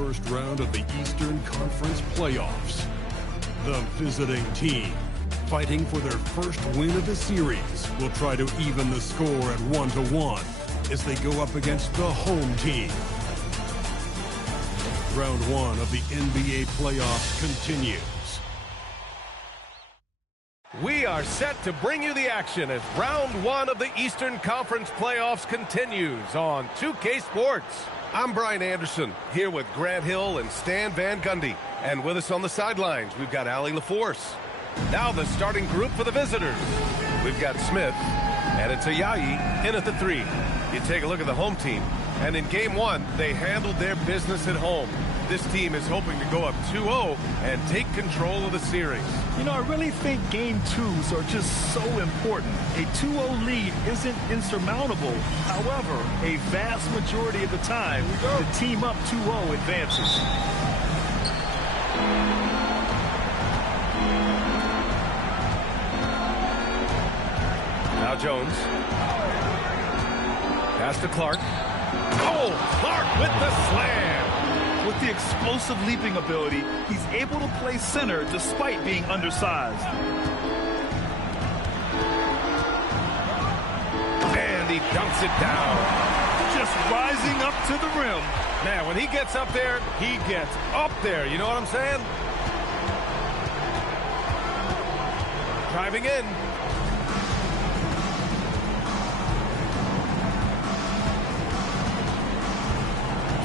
first round of the Eastern Conference playoffs. The visiting team, fighting for their first win of the series, will try to even the score at 1-1 as they go up against the home team. Round 1 of the NBA playoffs continues. We are set to bring you the action as round 1 of the Eastern Conference playoffs continues on 2K Sports. I'm Brian Anderson, here with Grant Hill and Stan Van Gundy. And with us on the sidelines, we've got Allie LaForce. Now the starting group for the visitors. We've got Smith, and it's Ayayi in at the 3. You take a look at the home team, and in Game 1, they handled their business at home. This team is hoping to go up 2-0 and take control of the series. You know, I really think Game 2s are just so important. A 2-0 lead isn't insurmountable. However, a vast majority of the time, the team up 2-0 advances. Now Jones. Pass to Clark. Oh, Clark with the slam. With the explosive leaping ability, he's able to play center despite being undersized. And he dumps it down. Just rising up to the rim. Man, when he gets up there, he gets up there. You know what I'm saying? Driving in.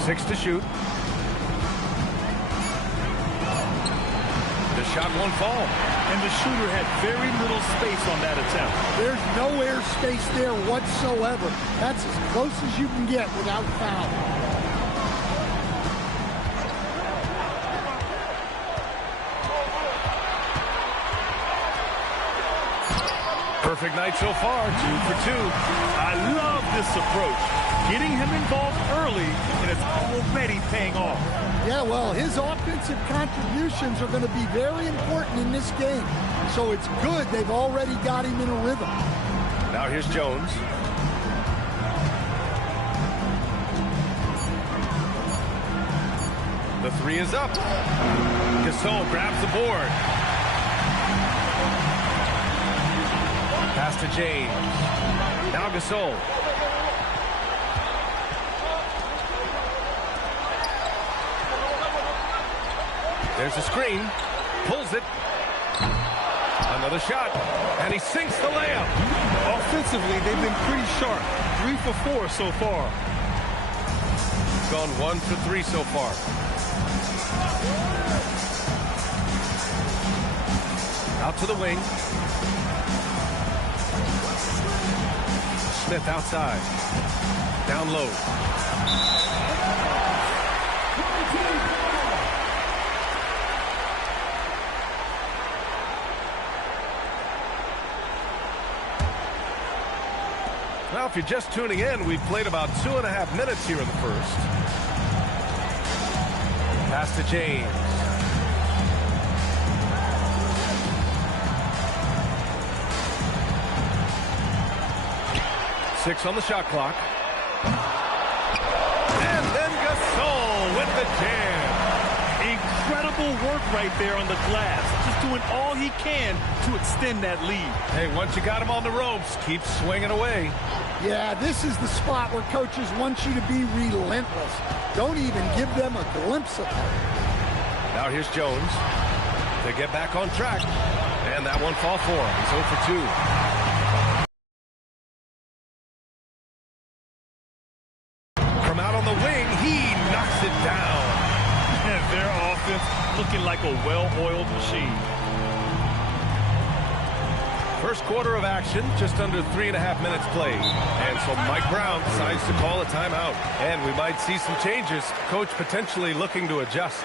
Six to shoot. The shot won't fall. And the shooter had very little space on that attempt. There's no air space there whatsoever. That's as close as you can get without foul. Perfect night so far, 2 for 2. I love this approach. Getting him involved early, and it's already paying off. Yeah, well, his offensive contributions are going to be very important in this game. So it's good they've already got him in a rhythm. Now here's Jones. The 3 is up. Gasol grabs the board. Pass to James. Now Gasol. There's a screen. Pulls it. Another shot. And he sinks the layup. Offensively, they've been pretty sharp. 3 for 4 so far. Gone 1 for 3 so far. Out to the wing. Smith outside. Down low. Now, if you're just tuning in, we've played about 2.5 minutes here in the first. Pass to James. Six on the shot clock. And then Gasol with the jam. Incredible work right there on the glass. Just doing all he can to extend that lead. Hey, once you got him on the ropes, keep swinging away. Yeah, this is the spot where coaches want you to be relentless. Don't even give them a glimpse of it. Now here's Jones. They get back on track. And that one fall for him. He's 0 for 2. From out on the wing, he knocks it down. And their offense looking like a well-oiled machine. First quarter of action, just under 3.5 minutes played. And so Mike Brown decides to call a timeout. And we might see some changes. Coach potentially looking to adjust.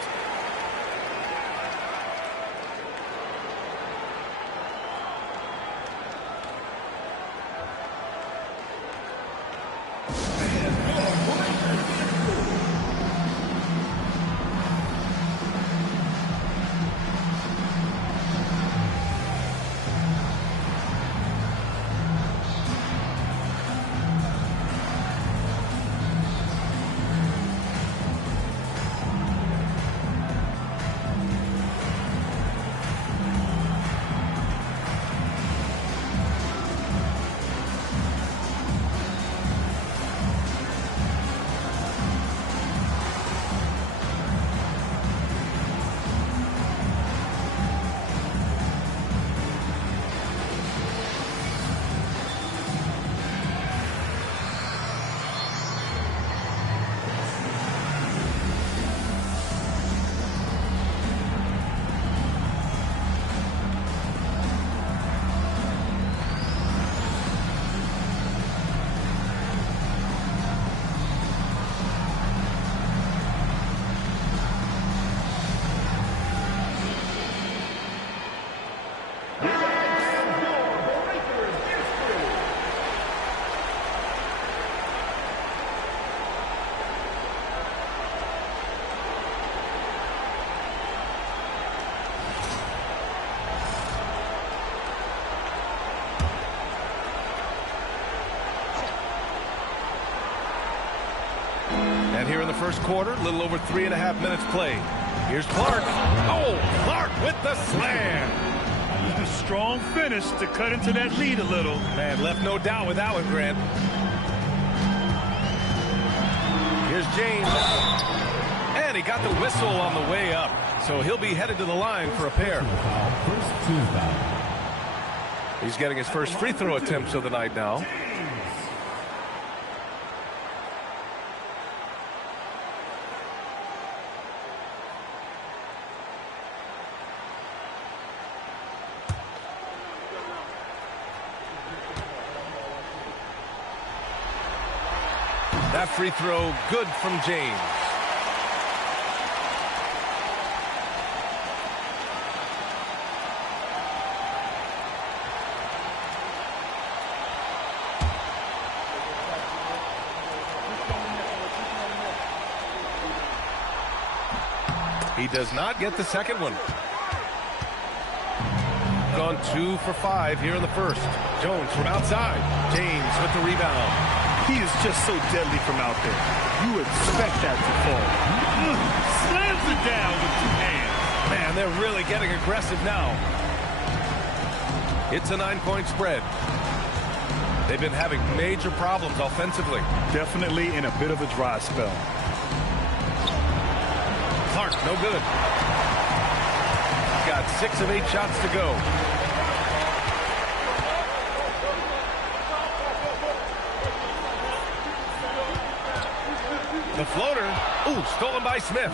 And here in the first quarter, a little over 3.5 minutes played. Here's Clark. Oh, Clark with the slam. A strong finish to cut into that lead a little. Man, left no doubt with that one, Grant. Here's James. And he got the whistle on the way up. So he'll be headed to the line for a pair. He's getting his first free throw attempts of the night now. That free throw good from James. He does not get the second one. Gone 2 for 5 here in the first. Jones from outside. James with the rebound. He is just so deadly from out there. You expect that to fall. Slams it down with 2 hands. Man, they're really getting aggressive now. It's a 9-point spread. They've been having major problems offensively. Definitely in a bit of a dry spell. Clark, no good. Got 6 of 8 shots to go. The floater. Ooh, stolen by Smith.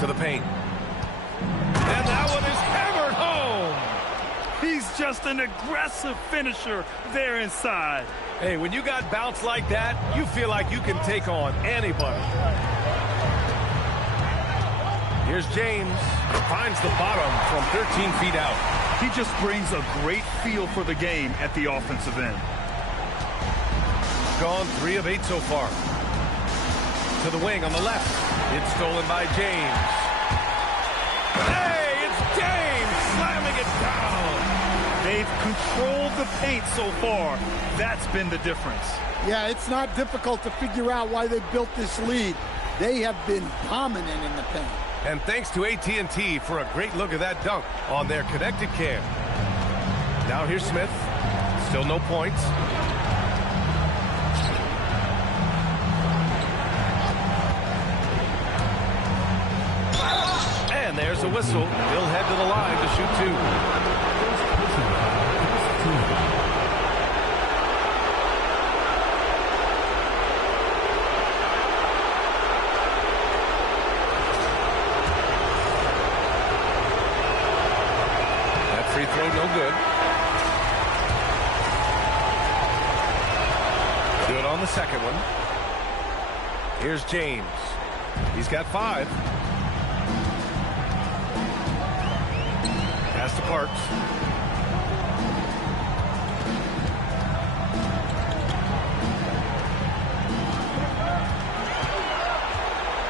To the paint. And that one is hammered home. He's just an aggressive finisher there inside. Hey, when you got bounce like that, you feel like you can take on anybody. Here's James. Finds the bottom from 13 feet out. He just brings a great feel for the game at the offensive end. Gone 3 of 8 so far. To the wing on the left. It's stolen by James. Hey, it's James slamming it down. They've controlled the paint so far. That's been the difference. Yeah, it's not difficult to figure out why they built this lead. They have been dominant in the paint. And thanks to AT&T for a great look at that dunk on their connected cam. Now here's Smith. Still no points. And there's a whistle. He'll head to the line to shoot 2. Free throw, no good. Good on the second one. Here's James. He's got 5. Pass to Parks.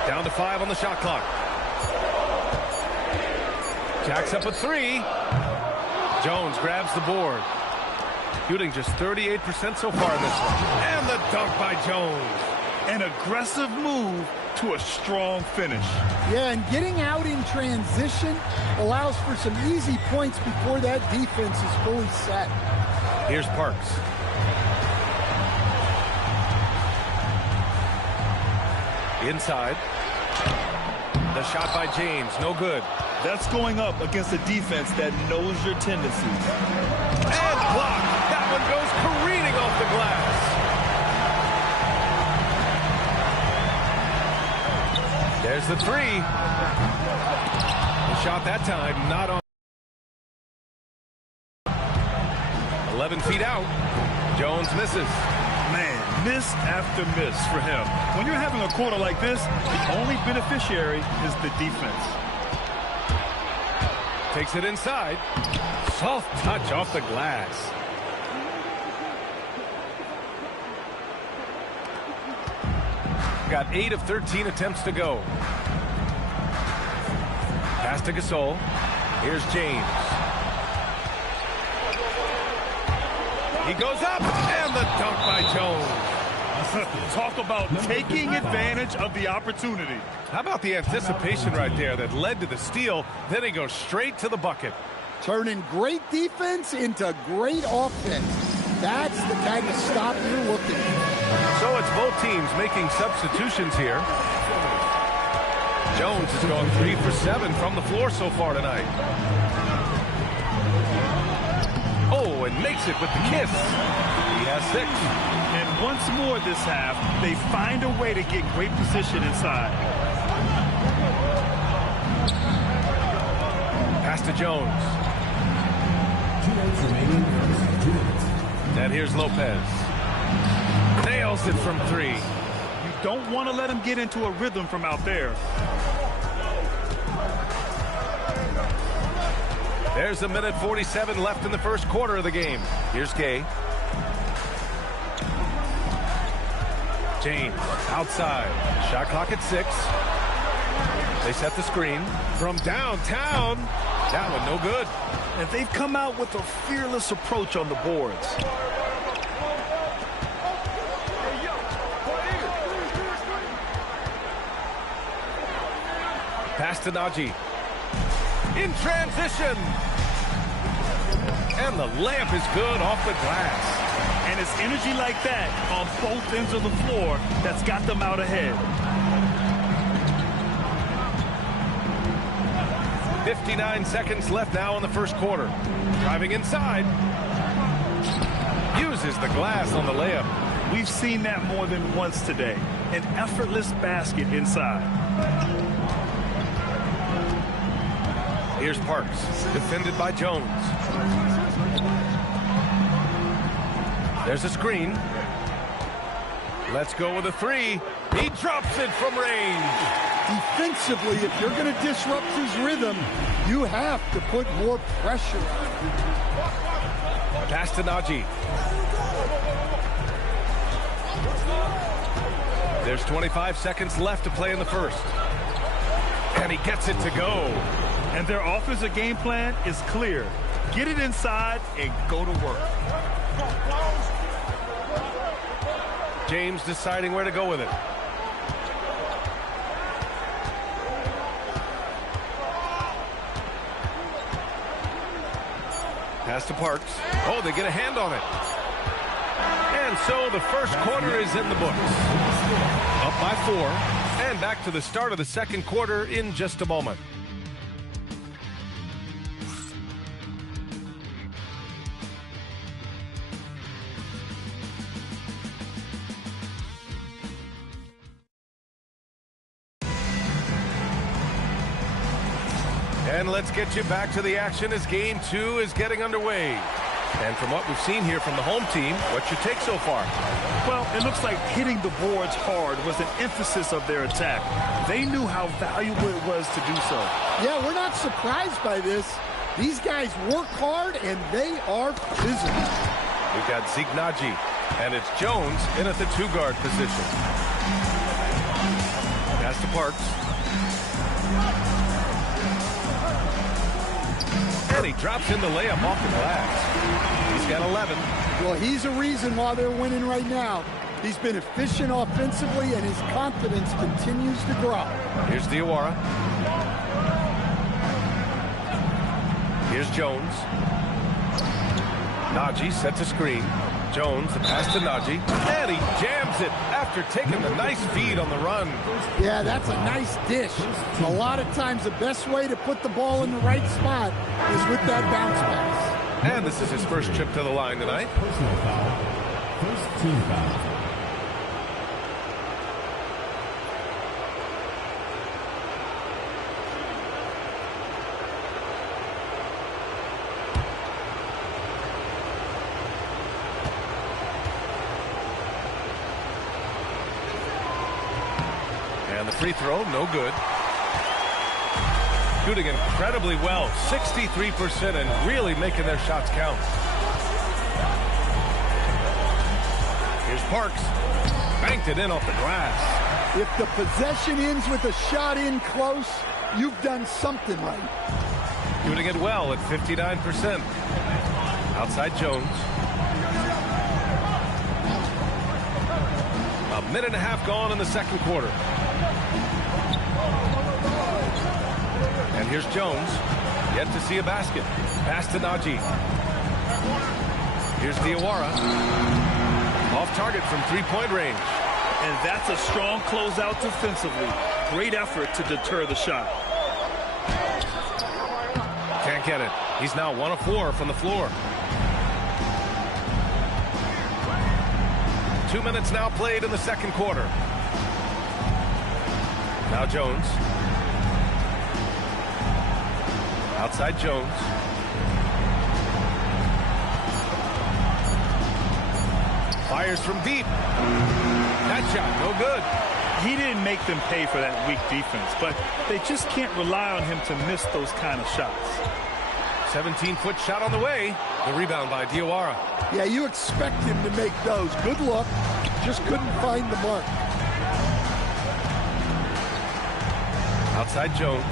Down to 5 on the shot clock. Jacks up a 3. Jones grabs the board. Shooting just 38% so far in this one. And the dunk by Jones. An aggressive move to a strong finish. Yeah, and getting out in transition allows for some easy points before that defense is fully set. Here's Parks. Inside. The shot by James, no good. That's going up against a defense that knows your tendencies. And blocked. That one goes careening off the glass. There's the 3. The shot that time, not on. 11 feet out. Jones misses. Man, miss after miss for him. When you're having a quarter like this, the only beneficiary is the defense. Takes it inside. Soft touch off the glass. Got 8 of 13 attempts to go. Pass to Gasol. Here's James. He goes up, and the dunk by Jones. Talk about taking advantage of the opportunity. How about the anticipation right there that led to the steal? Then he goes straight to the bucket. Turning great defense into great offense. That's the kind of stop you're looking for. So it's both teams making substitutions here. Jones has gone 3 for 7 from the floor so far tonight. Oh, and makes it with the kiss. He has 6. And once more this half, they find a way to get great position inside. Pass to Jones. And here's Lopez. Nails it from 3. You don't want to let him get into a rhythm from out there. There's a minute 47 left in the first quarter of the game. Here's Gay. James outside. Shot clock at 6. They set the screen from downtown. That one no good. And they've come out with a fearless approach on the boards. Pass to Najee. In transition. And the layup is good off the glass. And it's energy like that on both ends of the floor that's got them out ahead. 59 seconds left now in the first quarter. Driving inside. Uses the glass on the layup. We've seen that more than once today. An effortless basket inside. Here's Parks, defended by Jones. There's a screen. Let's go with a 3. He drops it from range. Defensively, if you're going to disrupt his rhythm, you have to put more pressure on him. Pass to Najee. There's 25 seconds left to play in the first. And he gets it to go. And their offensive game plan is clear. Get it inside and go to work. James deciding where to go with it. Pass to Parks. Oh, they get a hand on it. And so the first quarter is in the books. Up by 4. And back to the start of the second quarter in just a moment. And let's get you back to the action as game 2 is getting underway. And from what we've seen here from the home team, what's your take so far? Well, it looks like hitting the boards hard was an emphasis of their attack. They knew how valuable it was to do so. Yeah, we're not surprised by this. These guys work hard, and they are physical. We've got Zeke Najee, and it's Jones in at the 2-guard position. Pass to Parks. And he drops in the layup off the glass. He's got 11. Well, he's a reason why they're winning right now. He's been efficient offensively, and his confidence continues to grow. Here's Diawara. Here's Jones. Najee sets a screen. Jones, the pass to Najee. And he jams it after taking the nice feed on the run. Yeah, that's a nice dish. A lot of times the best way to put the ball in the right spot is with that bounce pass. And this is his first trip to the line tonight. Personal foul. First team foul. And the free throw, no good. Shooting incredibly well, 63%, and really making their shots count. Here's Parks. Banked it in off the glass. If the possession ends with a shot in close, you've done something right. Shooting it well at 59%. Outside Jones. A minute and a half gone in the second quarter. And here's Jones. Yet to see a basket. Pass to Najee. Here's Diawara. Off target from three-point range. And that's a strong closeout defensively. Great effort to deter the shot. Can't get it. He's now 1 of 4 from the floor. 2 minutes now played in the second quarter. Now Jones. Outside Jones. Fires from deep. That shot, no good. He didn't make them pay for that weak defense, but they just can't rely on him to miss those kind of shots. 17-foot shot on the way. The rebound by Diawara. Yeah, you expect him to make those. Good luck. Just couldn't find the mark. Outside Jones.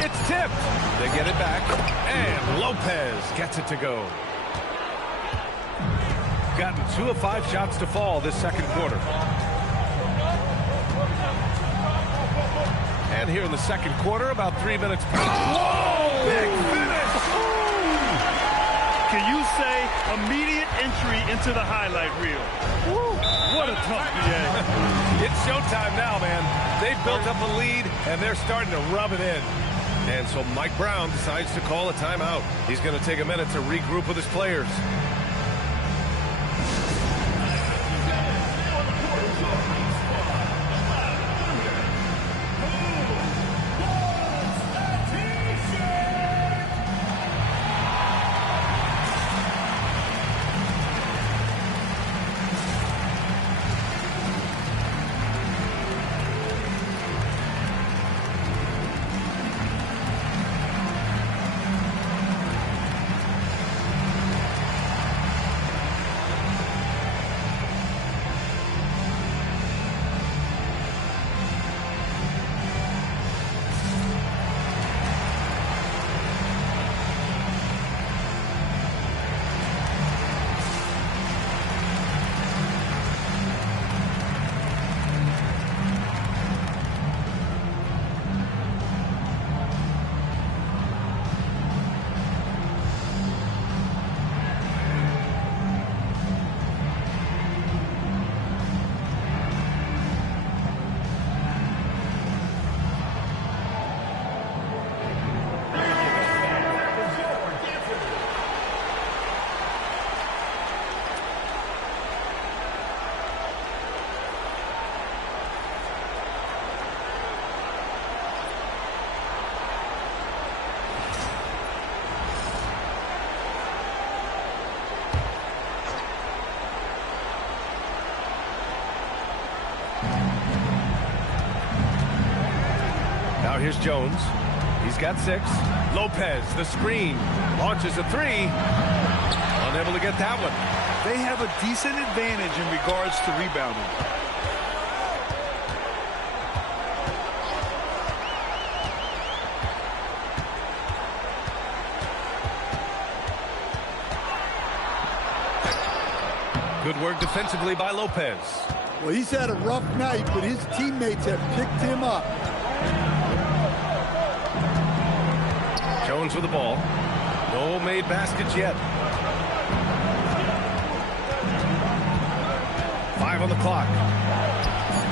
It's tipped. They get it back. And Lopez gets it to go. Gotten 2 of 5 shots to fall this second quarter. And here in the second quarter, about 3 minutes. Whoa! Big finish! Can you say immediate entry into the highlight reel? Woo! What a tough play. It's showtime now, man. They've built up a lead, and they're starting to rub it in. And so Mike Brown decides to call a timeout. He's going to take a minute to regroup with his players. Now here's Jones. He's got 6. Lopez, the screen. Launches a 3. Unable to get that one. They have a decent advantage in regards to rebounding. Good work defensively by Lopez. Well, he's had a rough night, but his teammates have picked him up. Jones with the ball. No made baskets yet. 5 on the clock.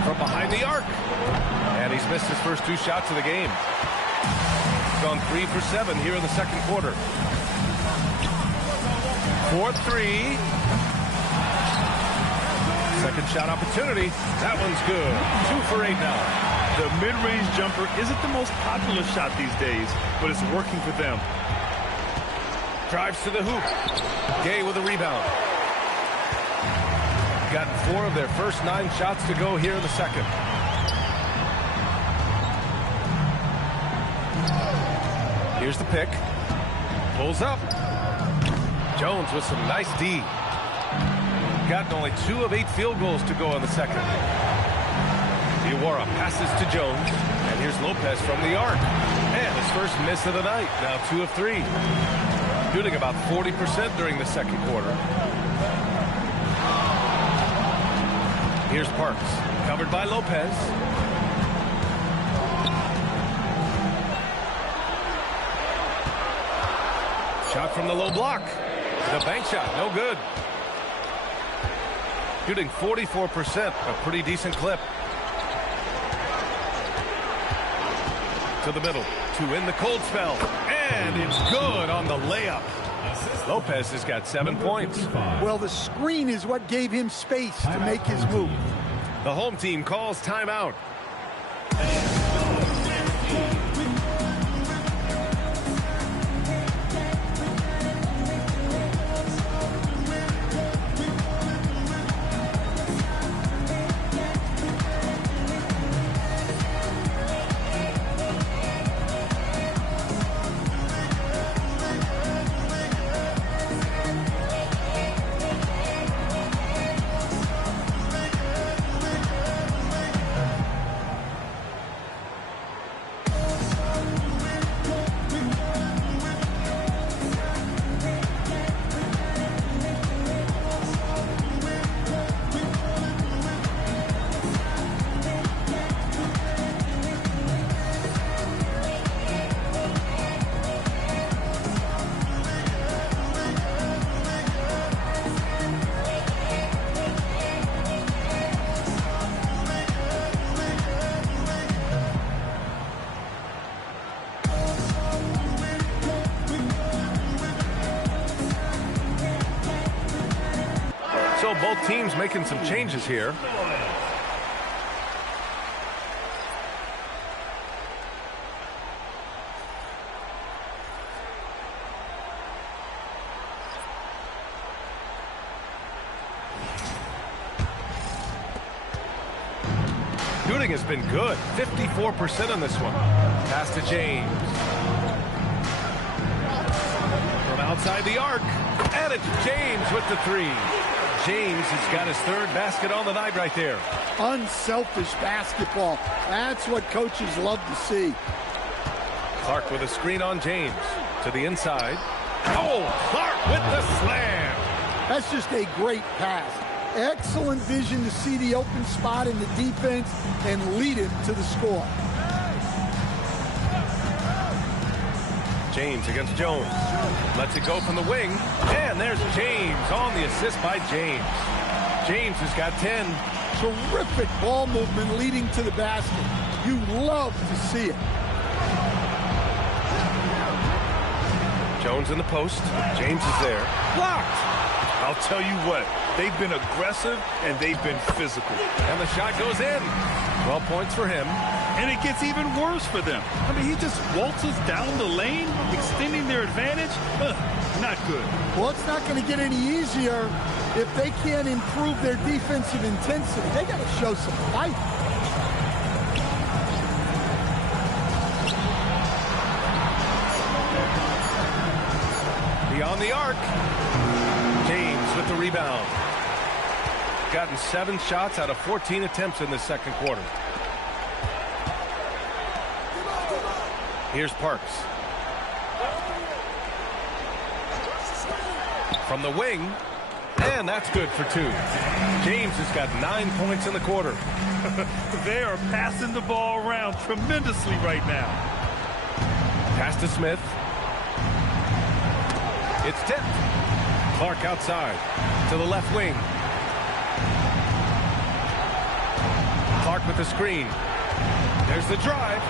From behind the arc. And he's missed his first 2 shots of the game. He's gone 3 for 7 here in the second quarter. 4-3. Second shot opportunity. That one's good. 2 for 8 now. The mid-range jumper isn't the most popular shot these days, but it's working for them. Drives to the hoop. Gay with a rebound. Gotten 4 of their first 9 shots to go here in the second. Here's the pick. Pulls up. Jones with some nice D. gotten only 2 of 8 field goals to go in the second. Iwara passes to Jones, and here's Lopez from the arc. And his first miss of the night, now 2 of 3. Shooting about 40% during the second quarter. Here's Parks, covered by Lopez. Shot from the low block. The bank shot, no good. Shooting 44%, a pretty decent clip. To the middle, to win the cold spell. And it's good on the layup. Lopez has got 7 points. Well, the screen is what gave him space to make his move. The home team calls timeout. So both teams making some changes here. Shooting has been good, 54% on this one. Pass to James. From outside the arc, and it's James with the 3. James has got his 3rd basket on the night right there. Unselfish basketball. That's what coaches love to see. Clark with a screen on James. To the inside. Oh, Clark with the slam. That's just a great pass. Excellent vision to see the open spot in the defense and lead him to the score. James against Jones. Lets it go from the wing. And there's James on the assist by James. James has got 10. Terrific ball movement leading to the basket. You love to see it. Jones in the post. James is there. Blocked. I'll tell you what, they've been aggressive and they've been physical. And the shot goes in. 12 points for him. And it gets even worse for them. I mean, he just waltzes down the lane, extending their advantage. Not good. Well, it's not going to get any easier if they can't improve their defensive intensity. They got to show some fight. Beyond the arc. James with the rebound. Gotten 7 shots out of 14 attempts in the second quarter. Here's Parks. From the wing. And that's good for 2. James has got 9 points in the quarter. They are passing the ball around tremendously right now. Pass to Smith. It's tipped. Clark outside to the left wing. Clark with the screen. There's the drive.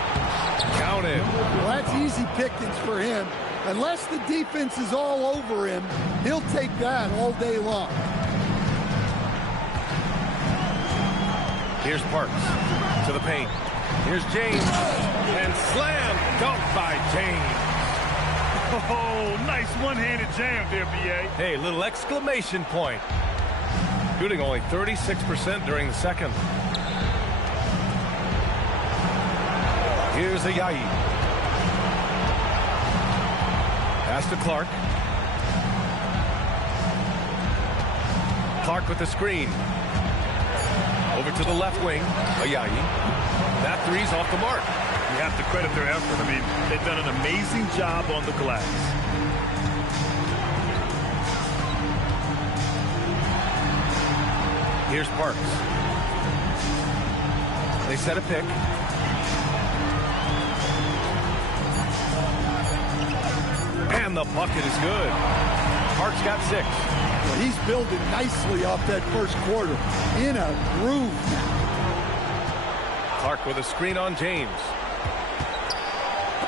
Counted. Well, that's easy pickings for him. Unless the defense is all over him, he'll take that all day long. Here's Parks to the paint. Here's James. And slam dunk by James. Oh, nice one-handed jam there, B.A. Hey, little exclamation point. Shooting only 36% during the second. Here's Eybl. Pass to Clark. Clark with the screen. Over to the left wing. Eybl. That three's off the mark. You have to credit their effort. I mean, they've done an amazing job on the glass. Here's Parks. They set a pick. And the bucket is good. Parks got 6. Well, he's building nicely off that first quarter. In a groove now. Clark with a screen on James.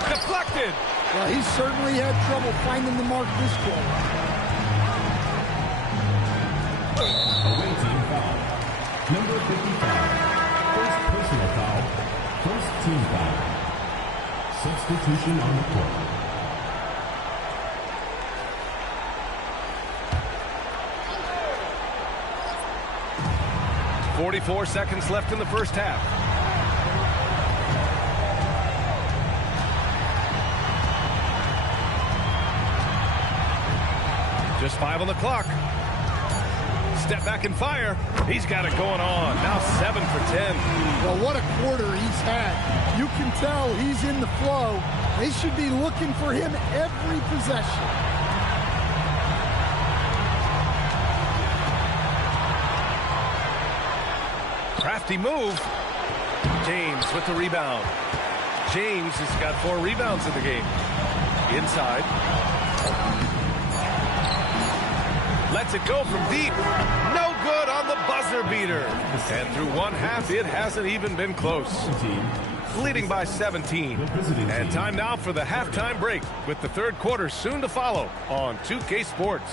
Deflected. Well, he certainly had trouble finding the mark this quarter. Away team foul. Number 55. First personal foul. First team foul. Substitution on the court. 44 seconds left in the first half. Just 5 on the clock. Step back and fire. He's got it going on. Now 7 for 10. Well, what a quarter he's had. You can tell he's in the flow. They should be looking for him every possession. Crafty move. James with the rebound. James has got 4 rebounds in the game. Inside. Lets it go from deep. No good on the buzzer beater. And through one half, it hasn't even been close. Leading by 17. And time now for the halftime break, with the third quarter soon to follow on 2K Sports.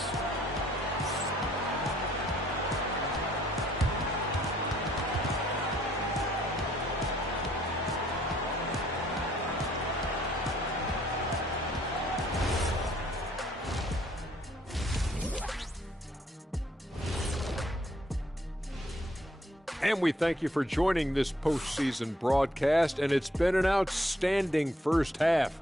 And we thank you for joining this postseason broadcast, and it's been an outstanding first half.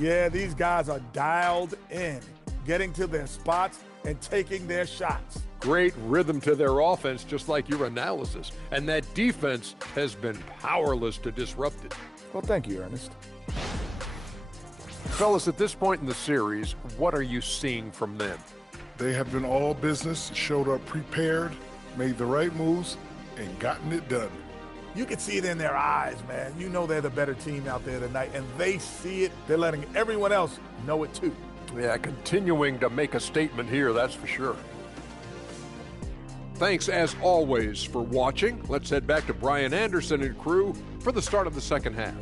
Yeah, these guys are dialed in, getting to their spots and taking their shots. Great rhythm to their offense, just like your analysis. And that defense has been powerless to disrupt it. Well, thank you, Ernest. Fellas, at this point in the series, what are you seeing from them? They have been all business, showed up prepared, made the right moves, and gotten it done. You can see it in their eyes, man. You know they're the better team out there tonight, and they see it. They're letting everyone else know it too. Yeah, continuing to make a statement here, that's for sure. Thanks, as always, for watching. Let's head back to Brian Anderson and crew for the start of the second half.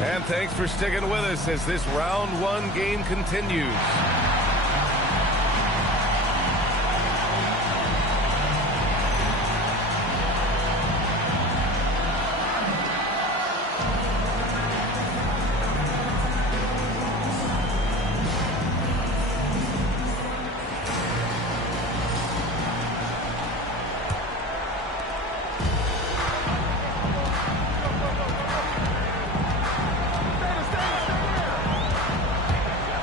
And thanks for sticking with us as this round 1 game continues.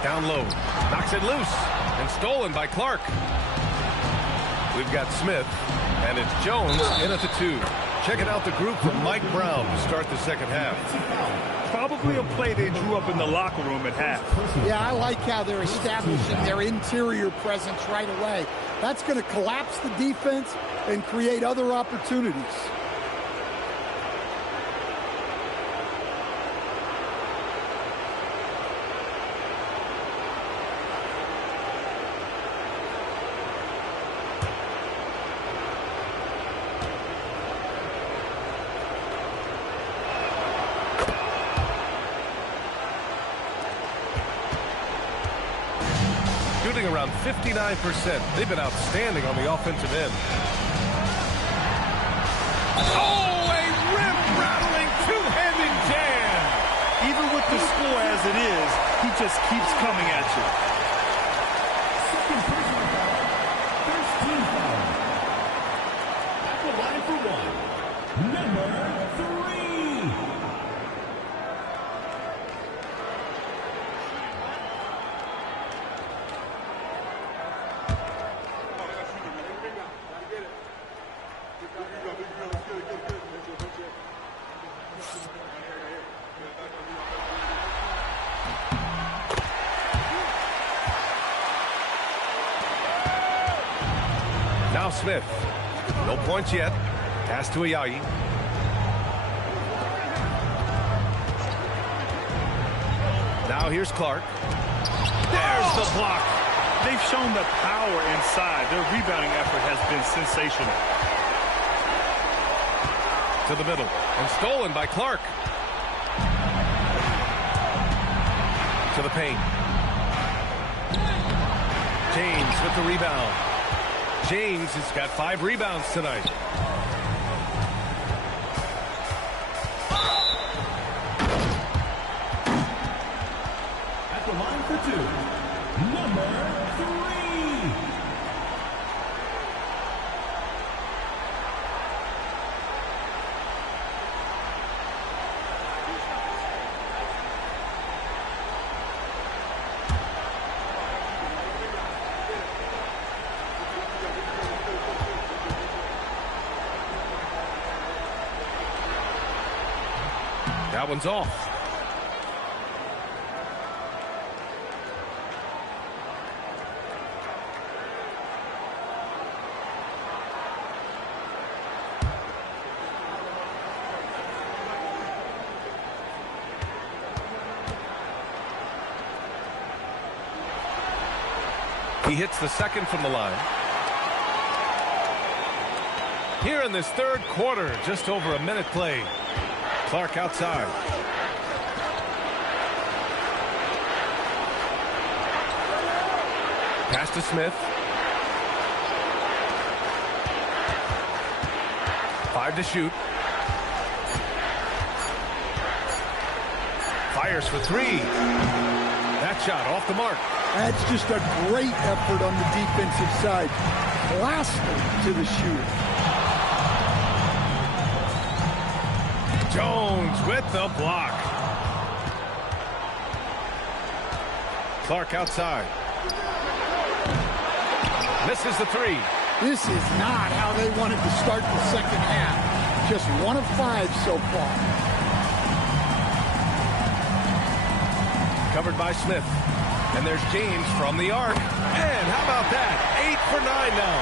Down low, knocks it loose, and stolen by Clark. We've got Smith, and it's Jones in at the 2. Checking out the group from Mike Brown to start the second half. Probably a play they drew up in the locker room at half. Yeah, I like how they're establishing their interior presence right away. That's going to collapse the defense and create other opportunities. Shooting around 59%. They've been outstanding on the offensive end. Oh, a rim-rattling two-handed jam! Even with the score as it is, he just keeps coming at you. Second personal foul. First team foul. Now Smith. No points yet. Pass to Eybl. Now here's Clark. There's the block. They've shown the power inside. Their rebounding effort has been sensational. To the middle. And stolen by Clark. To the paint. James with the rebound. James has got 5 rebounds tonight. At the line for 2, number 3. That one's off. He hits the second from the line. Here in this third quarter, just over a minute played. Clark outside. Pass to Smith. 5 to shoot. Fires for 3. That shot off the mark. That's just a great effort on the defensive side. Plastered to the shooter. Jones with the block. Clark outside. Misses the 3. This is not how they wanted to start the second half. Just 1 of 5 so far. Covered by Smith. And there's James from the arc. And how about that? 8 for 9 now.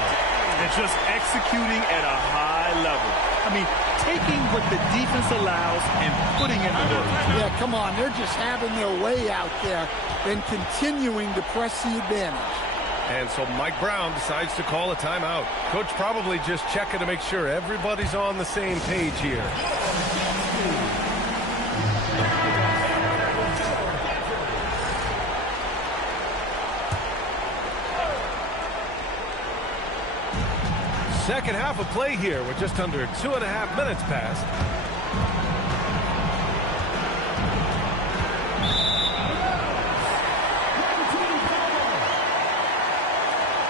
And just executing at a high level. I mean, taking what the defense allows and putting in the work. Yeah, come on. They're just having their way out there and continuing to press the advantage. And so Mike Brown decides to call a timeout. Coach probably just checking to make sure everybody's on the same page here. Second half of play here with just under 2.5 minutes passed.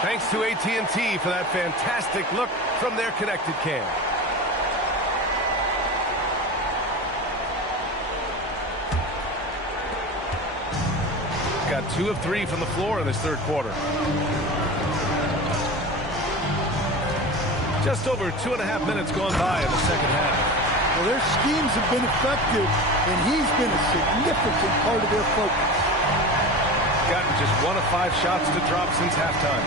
Thanks to AT&T for that fantastic look from their connected cam. Got 2 of 3 from the floor in this third quarter. Just over 2.5 minutes gone by in the second half. Well, their schemes have been effective, and he's been a significant part of their focus. Gotten just 1 of 5 shots to drop since halftime.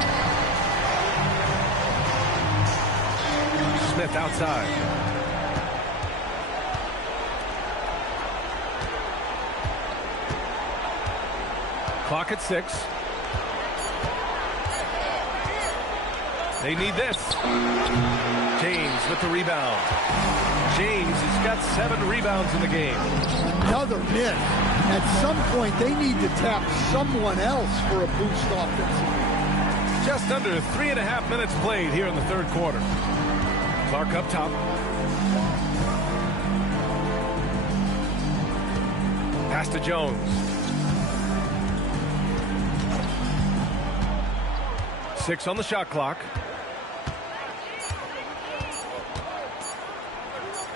Smith outside. Clock at 6. They need this. James with the rebound. James has got 7 rebounds in the game. Another miss. At some point, they need to tap someone else for a boost offensively. Just under 3.5 minutes played here in the third quarter. Clark up top. Pass to Jones. 6 on the shot clock.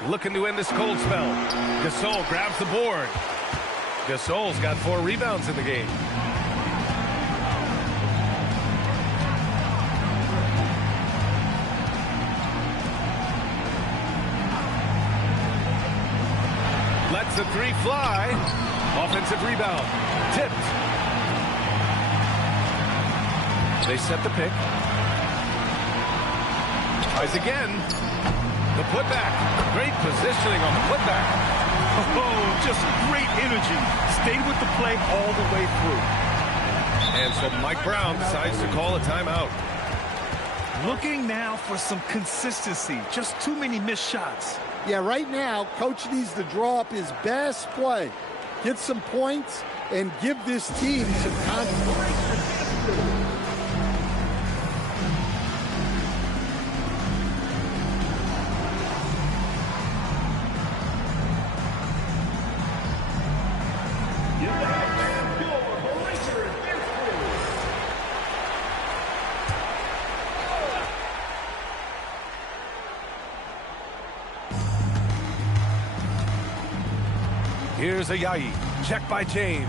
Looking to end this cold spell. Gasol grabs the board. Gasol's got 4 rebounds in the game. Lets the 3 fly. Offensive rebound. Tipped. They set the pick. Tries again. The putback. Great positioning on the putback. Oh, just great energy. Stayed with the play all the way through. And so Mike Brown decides to call a timeout. Looking now for some consistency. Just too many missed shots. Yeah, right now, Coach needs to draw up his best play, get some points, and give this team some confidence. Here's Eybl. Check by James.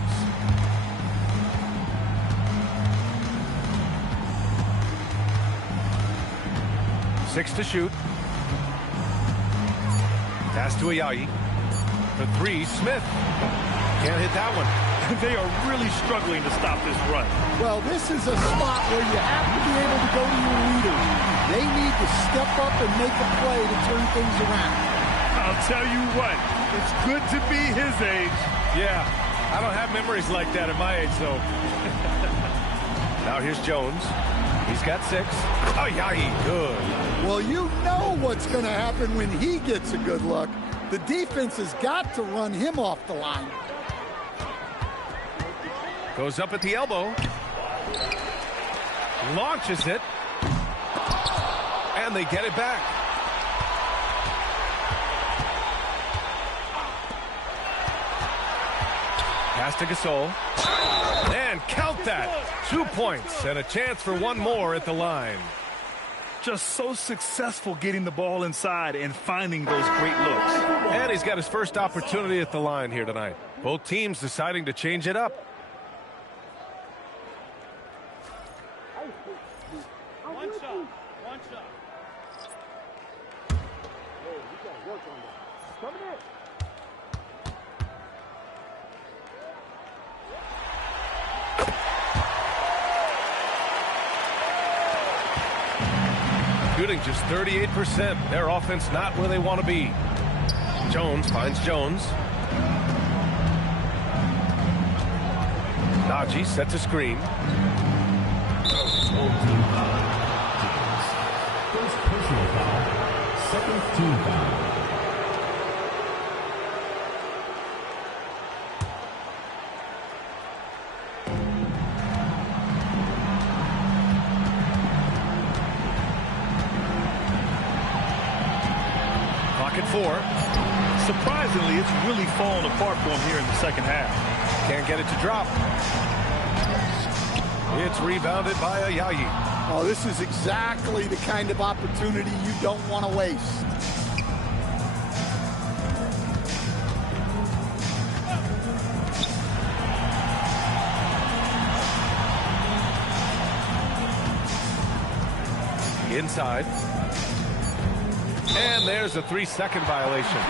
Six to shoot. Pass to Eybl. For three, Smith. Can't hit that one. They are really struggling to stop this run. Well, this is a spot where you have to be able to go to your leaders. They need to step up and make a play to turn things around. I'll tell you what, it's good to be his age. Yeah, I don't have memories like that at my age, though. Now here's Jones. He's got 6. Oh, yeah, good. Well, you know what's going to happen when he gets a good look. The defense has got to run him off the line. Goes up at the elbow. Launches it. And they get it back. Pass to Gasol. And count that. 2 points and a chance for one more at the line. Just so successful getting the ball inside and finding those great looks. And he's got his first opportunity at the line here tonight. Both teams deciding to change it up. One shot. One shot. Coming in. Shooting just 38%. Their offense not where they want to be. Jones finds Jones. Najee sets a screen. First personal foul. Second team foul. Clock at 4. Surprisingly, it's really fallen apart for him here in the second half. Can't get it to drop. It's rebounded by Eybl. Oh, this is exactly the kind of opportunity you don't want to waste. Inside. And there's a 3-second violation.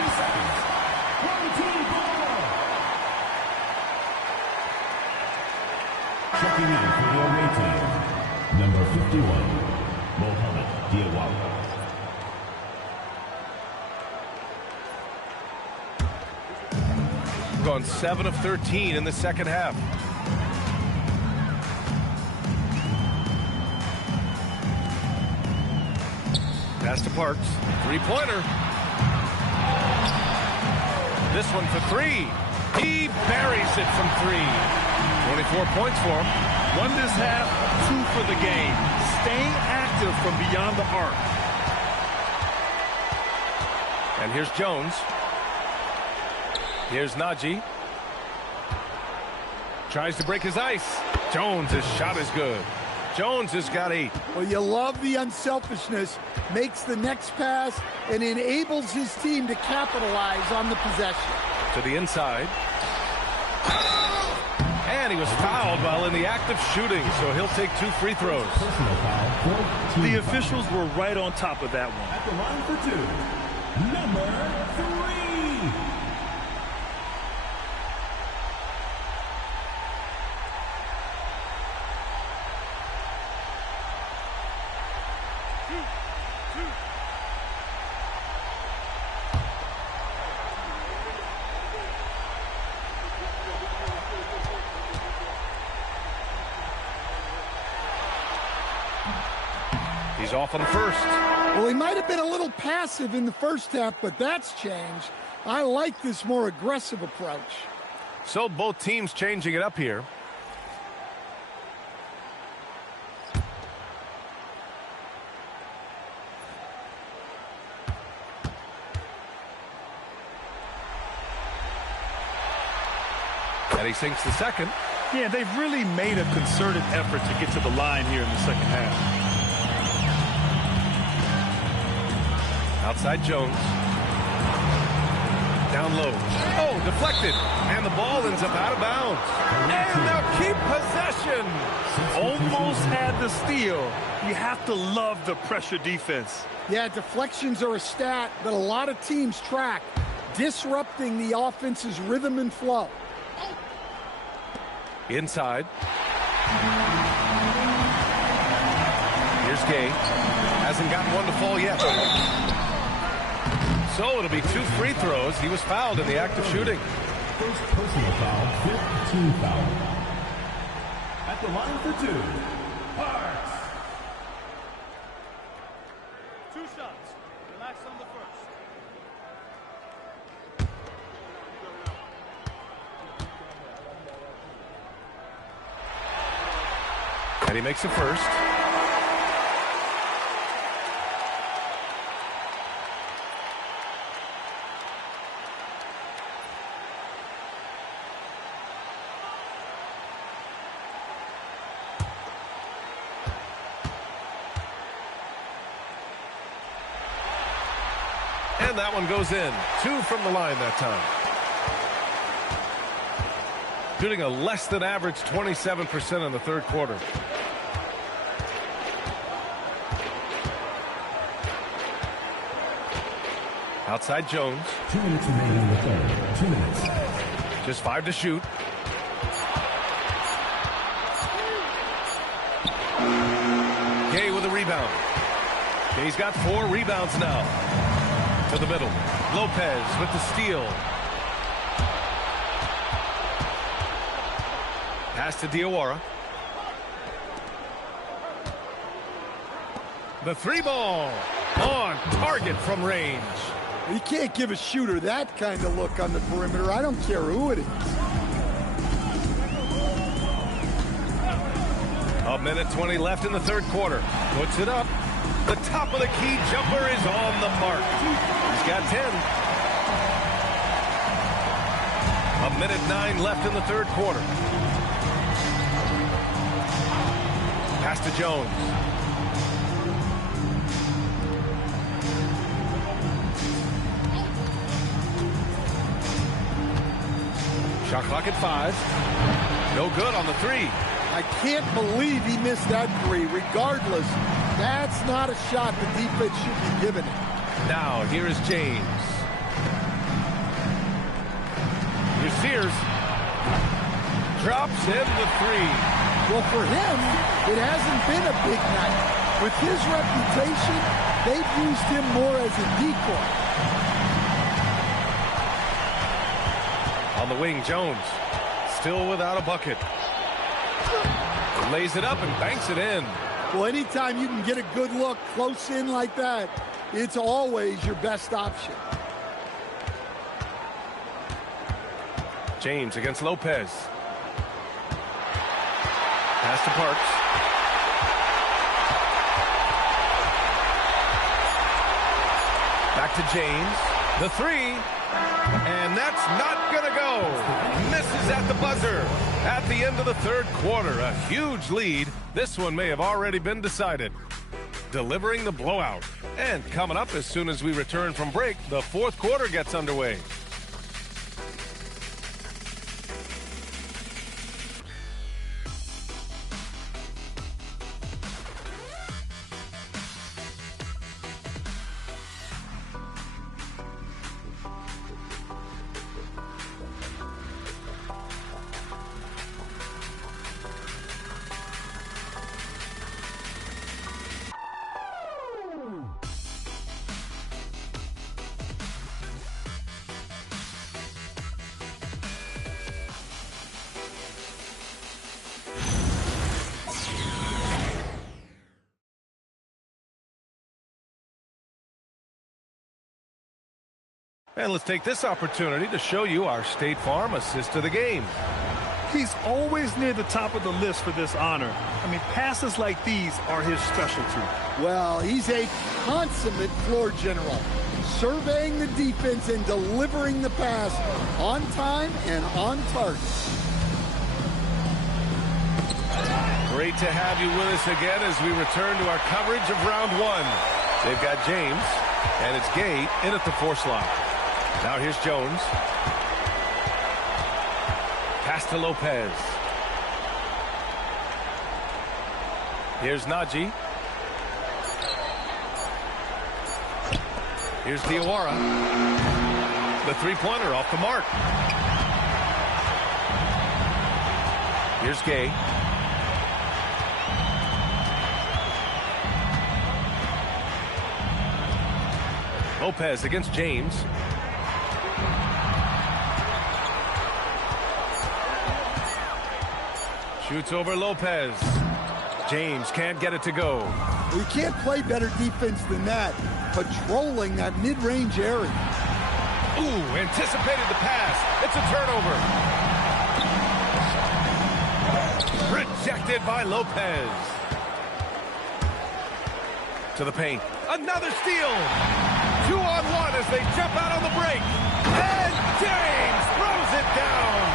Checking in for the away team, number 51, Mohamed Diawara. Gone 7 of 13 in the second half. Pass to Parks. 3-pointer. This one for 3. He buries it from 3. 24 points for him. Won this half, 2 for the game. Staying active from beyond the arc. And here's Jones. Here's Najee. Tries to break his ice. Jones' shot is good. Jones has got 8. Well, you love the unselfishness. Makes the next pass and enables his team to capitalize on the possession. To the inside. And he was fouled while in the act of shooting, so he'll take 2 free throws. Personal foul. The officials were right on top of that one. At the line for 2, number 3. He's off on first. Well, he might have been a little passive in the first half, but that's changed. I like this more aggressive approach. So both teams changing it up here. And he sinks the second. Yeah, they've really made a concerted effort to get to the line here in the second half. Outside Jones. Down low. Oh, deflected. And the ball ends up out of bounds. And they'll keep possession. Almost had the steal. You have to love the pressure defense. Yeah, deflections are a stat that a lot of teams track, disrupting the offense's rhythm and flow. Inside. Here's Gay. Hasn't gotten one to fall yet. So it'll be 2 free throws. He was fouled in the act of shooting. First personal foul, fifth team foul. At the line for 2, Parks. 2 shots. Relax on the first. And he makes the first. And that one goes in. 2 from the line that time. Shooting a less than average 27% in the third quarter. Outside Jones. 2 minutes remaining in the third. 2 minutes. Just 5 to shoot. Gay with a rebound. Gay's got 4 rebounds now. To the middle. Lopez with the steal. Pass to Diawara. The 3 ball. On target from range. You can't give a shooter that kind of look on the perimeter. I don't care who it is. A minute 20 left in the third quarter. Puts it up. The top of the key jumper is on the mark. He's got 10. A minute 9 left in the third quarter. Pass to Jones. Shot clock at 5. No good on the 3. I can't believe he missed that 3. Regardless, that's not a shot the defense should be giving it. Now, here is James. Here's Sears. Drops in the 3. Well, for him, it hasn't been a big night. With his reputation, they've used him more as a decoy. On the wing, Jones. Still without a bucket. Lays it up and banks it in. Well, anytime you can get a good look close in like that, it's always your best option. James against Lopez. Pass to Parks. Back to James. The 3. And that's not going to go. Misses at the buzzer. At the end of the third quarter, a huge lead. This one may have already been decided. Delivering the blowout. And coming up as soon as we return from break, the fourth quarter gets underway. And let's take this opportunity to show you our State Farm assist of the game. He's always near the top of the list for this honor. I mean, passes like these are his specialty. Well, he's a consummate floor general, surveying the defense and delivering the pass on time and on target. Great to have you with us again as we return to our coverage of round one. They've got James, and it's Gay in at the 4 slot. Now here's Jones. Pass to Lopez. Here's Najee. Here's Diawara. The three-pointer off the mark. Here's Gay. Lopez against James. Shoots over Lopez. James can't get it to go. You can't play better defense than that, patrolling that mid-range area. Ooh, anticipated the pass. It's a turnover. Rejected by Lopez. To the paint. Another steal. 2-on-1 as they jump out on the break. And James throws it down.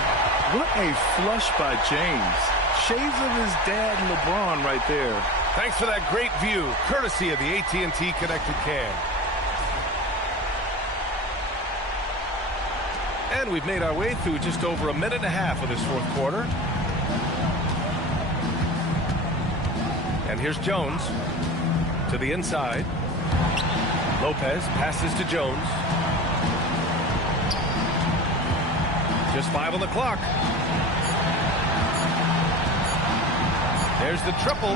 What a flush by James. Shades of his dad, LeBron, right there. Thanks for that great view, courtesy of the AT&T Connected Cam. And we've made our way through just over a minute and a half of this fourth quarter. And here's Jones to the inside. Lopez passes to Jones. Just 5 on the clock. There's the triple.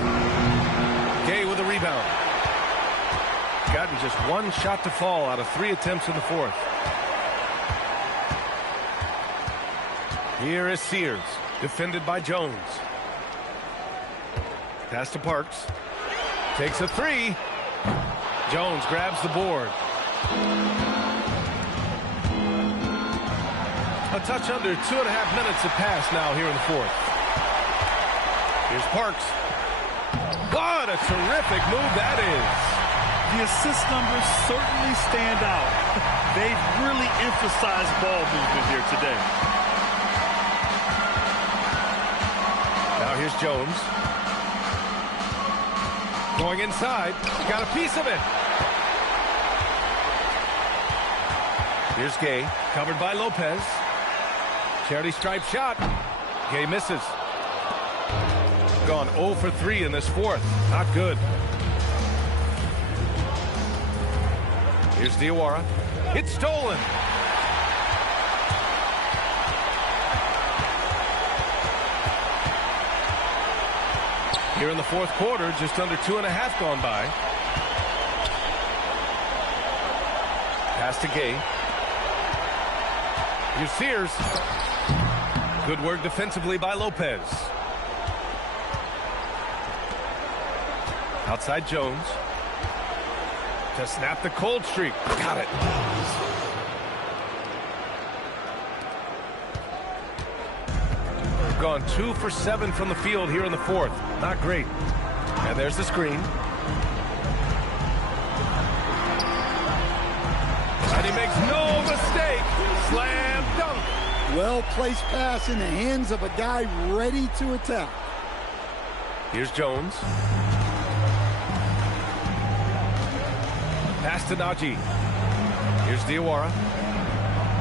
Gay with a rebound. Gotten just 1 shot to fall out of 3 attempts in the fourth. Here is Sears, defended by Jones. Pass to Parks. Takes a 3. Jones grabs the board. A touch under 2.5 minutes have passed now here in the fourth. Here's Parks. What a terrific move that is. The assist numbers certainly stand out. They've really emphasized ball movement here today. Now here's Jones. Going inside. Got a piece of it. Here's Gay. Covered by Lopez. Charity stripe shot. Gay misses. Gone 0 for 3 in this fourth. Not good. Here's Diawara. It's stolen. Here in the fourth quarter, just under 2.5 gone by. Pass to Gay. Here's Sears. Good work defensively by Lopez. Outside Jones. To snap the cold streak. Got it. We've gone 2 for 7 from the field here in the fourth. Not great. And there's the screen. And he makes no mistake. Slam dunk. Well-placed pass in the hands of a guy ready to attack. Here's Jones. Pass to Najee. Here's Diawara.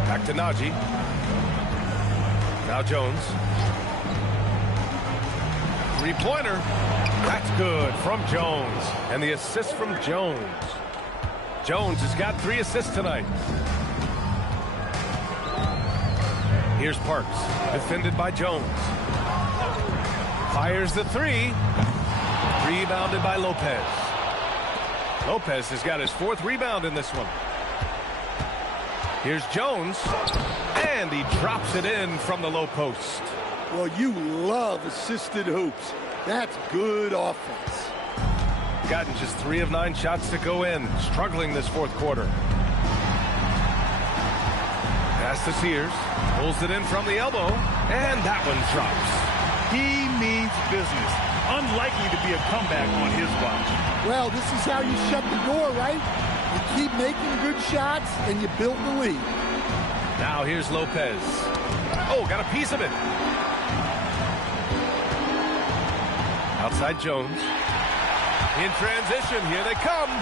Back to Najee. Now Jones. Three-pointer. That's good from Jones. And the assist from Jones. Jones has got 3 assists tonight. Here's Parks. Defended by Jones. Fires the 3. Rebounded by Lopez. Lopez has got his 4th rebound in this one. Here's Jones. And he drops it in from the low post. Well, you love assisted hoops. That's good offense. Gotten just 3 of 9 shots to go in. Struggling this fourth quarter. Pass to Sears. Pulls it in from the elbow. And that one drops. He means business. Unlikely to be a comeback on his watch. Well, this is how you shut the door, right? You keep making good shots, and you build the lead. Now here's Lopez. Oh, got a piece of it. Outside Jones. In transition, here they come.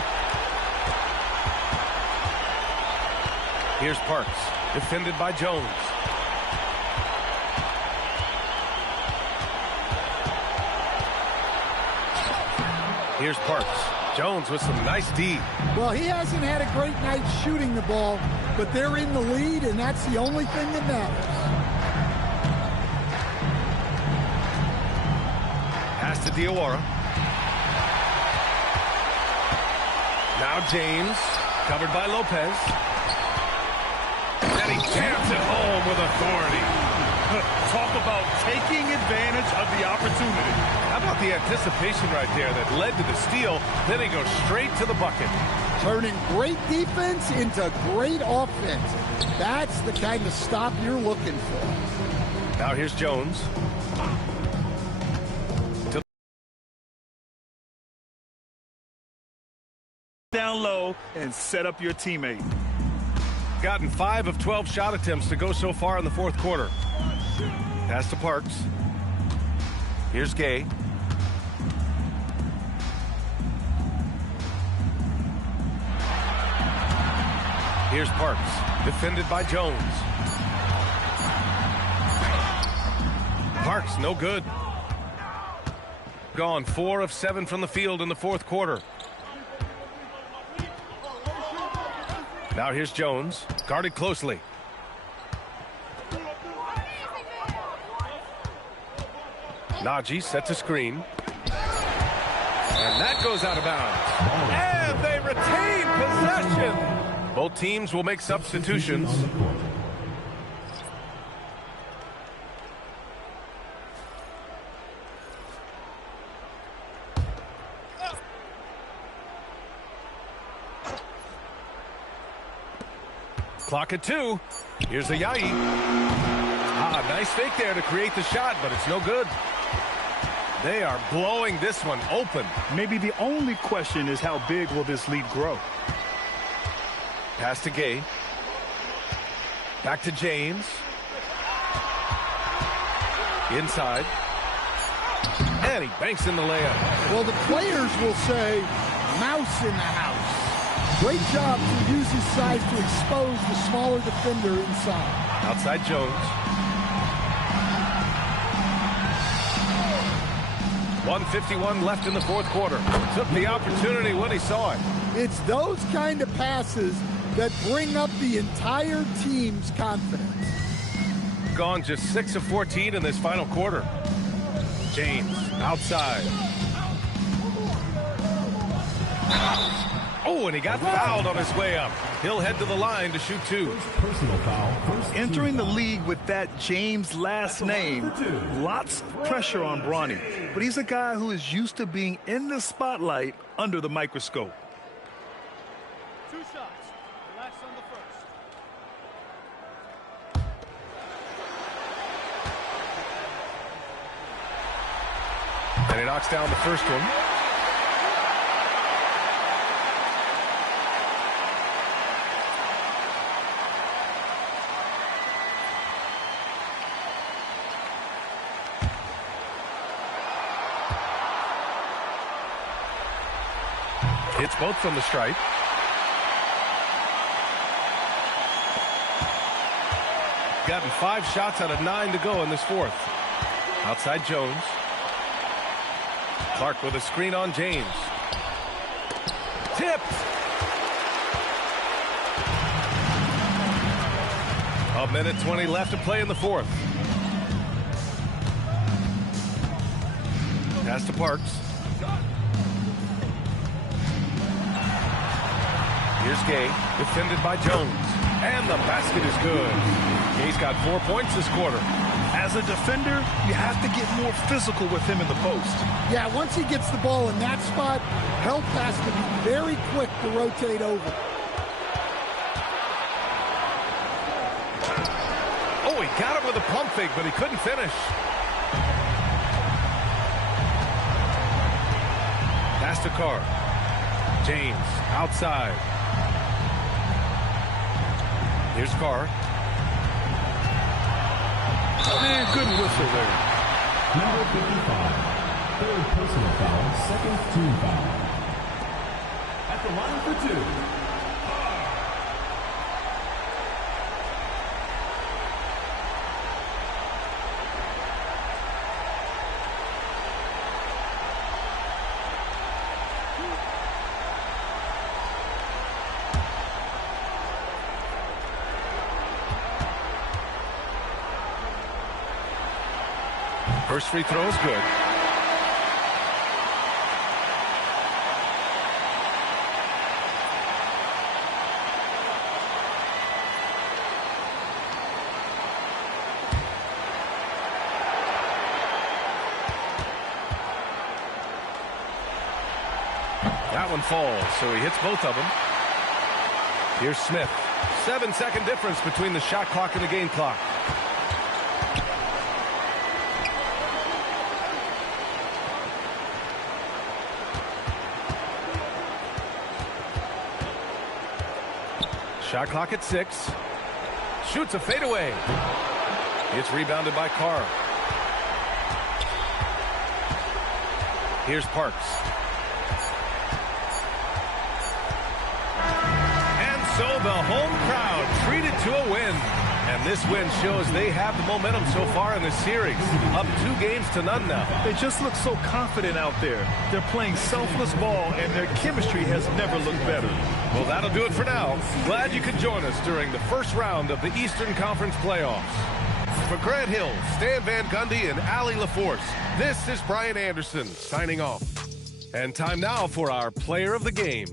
Here's Parks, defended by Jones. Here's Parks. Jones with some nice D. Well, he hasn't had a great night shooting the ball, but they're in the lead, and that's the only thing that matters. Pass to Diawara. Now James, covered by Lopez. And he jams it home with authority. Talk about taking advantage of the opportunity. How about the anticipation right there that led to the steal? Then he goes straight to the bucket. Turning great defense into great offense. That's the kind of stop you're looking for. Now here's Jones. Down low and set up your teammate. Gotten 5 of 12 shot attempts to go so far in the fourth quarter. Pass to Parks. Here's Gay. Here's Parks, defended by Jones. Parks, no good. Gone 4 of 7 from the field in the fourth quarter. Now here's Jones, guarded closely. Najee sets a screen. And that goes out of bounds. And they retain possession. Both teams will make substitutions. Clock at 2. Here's Ayayi. Nice fake there to create the shot, but it's no good. They are blowing this one open. Maybe the only question is how big will this lead grow? Pass to Gay. Back to James. Inside. And he banks in the layup. Well, the players will say, mouse in the house. Great job to use his size to expose the smaller defender inside. Outside Jones. 1:51 left in the fourth quarter. Took the opportunity when he saw it. It's those kind of passes that bring up the entire team's confidence. Gone just 6 of 14 in this final quarter. James outside. Oh, and he got fouled on his way up. He'll head to the line to shoot 2. Personal foul. Entering the league with that James last name, lots of pressure on Bronny. But he's a guy who is used to being in the spotlight under the microscope. 2 shots. Relax on the first. And he knocks down the first one. Hits both from the stripe. Gotten 5 shots out of 9 to go in this fourth. Outside Jones. Clark with a screen on James. Tipped. A minute 20 left to play in the fourth. Pass to Parks. Here's Gay, defended by Jones. And the basket is good. Gay's got 4 points this quarter. As a defender, you have to get more physical with him in the post. Yeah, once he gets the ball in that spot, help has to be very quick to rotate over. Got him with a pump fake, but he couldn't finish. Pass to Carr. James outside. Here's Carr. Man, good whistle there. Number 55, third personal foul, second team foul. At the line for 2. First free throw is good. That one falls, so he hits both of them. Here's Smith. 7-second difference between the shot clock and the game clock. Shot clock at 6. Shoots a fadeaway. It's rebounded by Carr. Here's Parks. And so the home crowd treated to a win. And this win shows they have the momentum so far in this series. Up 2-0 now. They just look so confident out there. They're playing selfless ball, and their chemistry has never looked better. Well, that'll do it for now. Glad you could join us during the first round of the Eastern Conference playoffs. For Grant Hill, Stan Van Gundy, and Allie LaForce, this is Brian Anderson signing off. And time now for our player of the game.